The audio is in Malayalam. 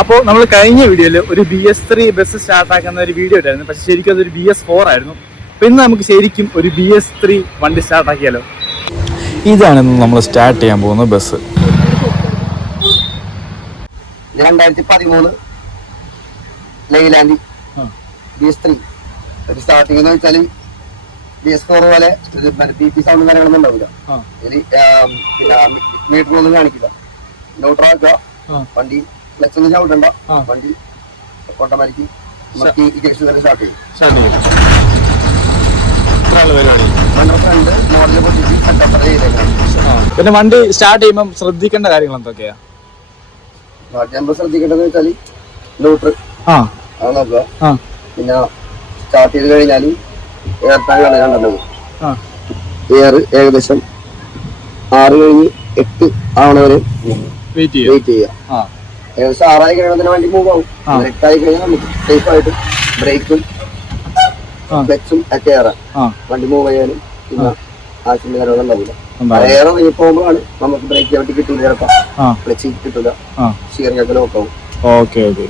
അപ്പോൾ നമ്മൾ കഴിഞ്ഞ വീഡിയോയിൽ ഒരു BS3 ബസ് സ്റ്റാർട്ടാക്കുന്ന ഒരു വീഡിയോ ഇട്ടായിരുന്നു. പക്ഷെ ശരിക്കും അതൊരു BS4 ആയിരുന്നു. അപ്പോൾ ഇന്ന് നമുക്ക് ശരിക്കും ഒരു BS3 വണ്ടി സ്റ്റാർട്ടാക്കിയാലോ. ഇതാണ് നമ്മൾ സ്റ്റാർട്ട് ചെയ്യാൻ പോകുന്ന ബസ്. 2013 ലൈലാൻഡ് BS3 ഒരു സ്റ്റാർട്ടിംഗ് എന്ന് വെച്ചാൽ BS4 പോലെ BP സൗണ്ടും കാര്യങ്ങളൊന്നും ഉണ്ടാവില്ല. ഇതിൽ പിന്നെ മീറ്റർ ഒന്നും കാണിക്കില്ല. ന്യൂട്രാക്കുക, വണ്ടി ക്ലച്ച് ഒന്നും ചവിട്ടണ്ട, വണ്ടി ഓട്ടോമാറ്റിക് സ്റ്റാർട്ട് ചെയ്യും. മോഡൽ പൊട്ടിച്ച് സെറ്റപ്പ് ചെയ്തേക്കണം. പിന്നെ വണ്ടി സ്റ്റാർട്ട് ചെയ്യുമ്പോൾ ശ്രദ്ധിക്കേണ്ട കാര്യങ്ങൾ എന്തൊക്കെയാ? ശ്രദ്ധിക്കേണ്ടതെന്ന് വെച്ചാൽ ന്യൂട്രൽ അത് നോക്കുക. പിന്നെ സ്റ്റാർട്ട് ചെയ്ത് കഴിഞ്ഞാൽ എയർ ടാങ്കാണ് കണ്ടത്. എയർ ഏകദേശം 6 കഴിഞ്ഞ് 8 ആവണവരെ വെയിറ്റ് ചെയ്യാം. ഏകദേശം 6 ആയി കഴിയുമ്പോൾ തന്നെ വണ്ടി മൂവ് ആവും. 8 ആയി കഴിഞ്ഞാൽ നമുക്ക് സേഫ് ആയിട്ട് ബ്രേക്കും ക്ലച്ചും ഒക്കെ കയറാം. വണ്ടി മൂവ് ചെയ്യാനും പിന്നെ ആക്സിഡന്റ് കാര്യങ്ങളൊന്നും ഉണ്ടാവില്ല. എയർ ഇറങ്ങി പോകുമ്പോഴാണ് നമുക്ക് ബ്രേക്ക് ചവിട്ടി കിട്ടില്ല, ചിലപ്പോൾ ക്ലച്ച് കിട്ടില്ല, സ്റ്റിയറിംഗ് ഒക്കെ ലോക്കാവും. Okay okay.